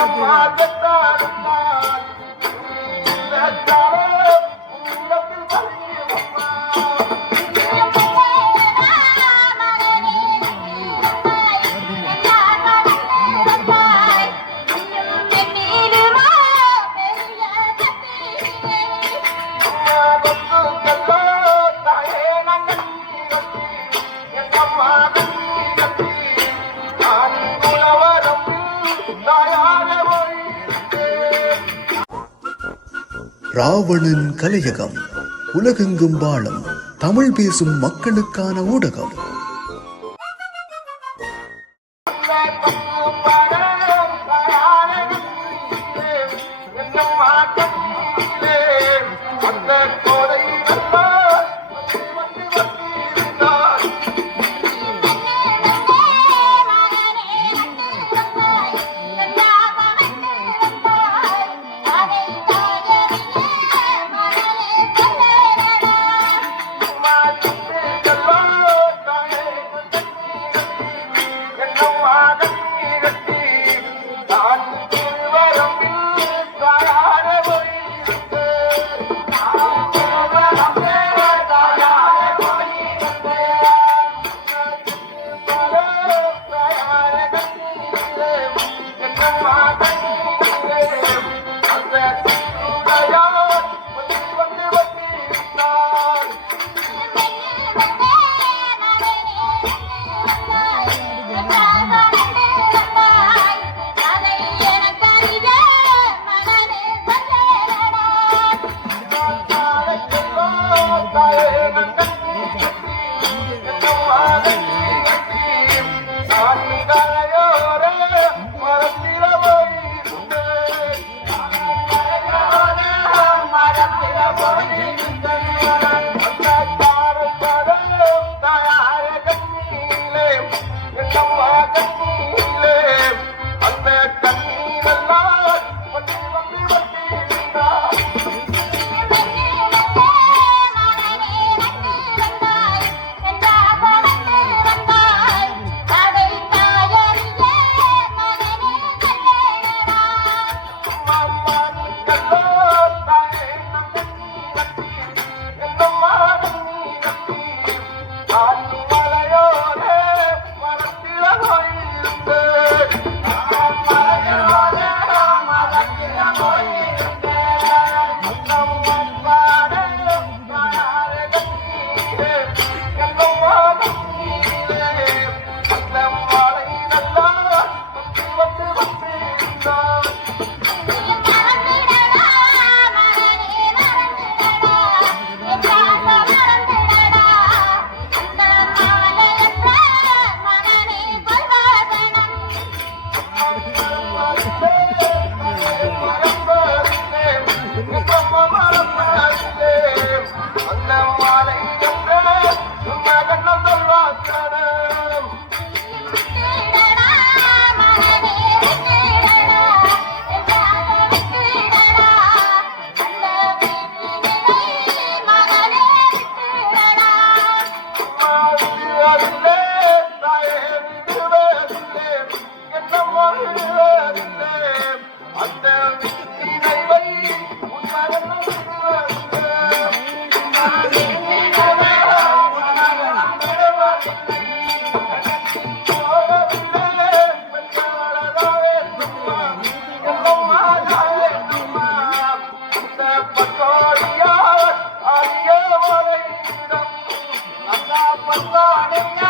সম্মান ராவணன் கலையகம் உலகெங்கும் வாழும் தமிழ் பேசும் மக்களுக்கான ஊடகம். Amen. God,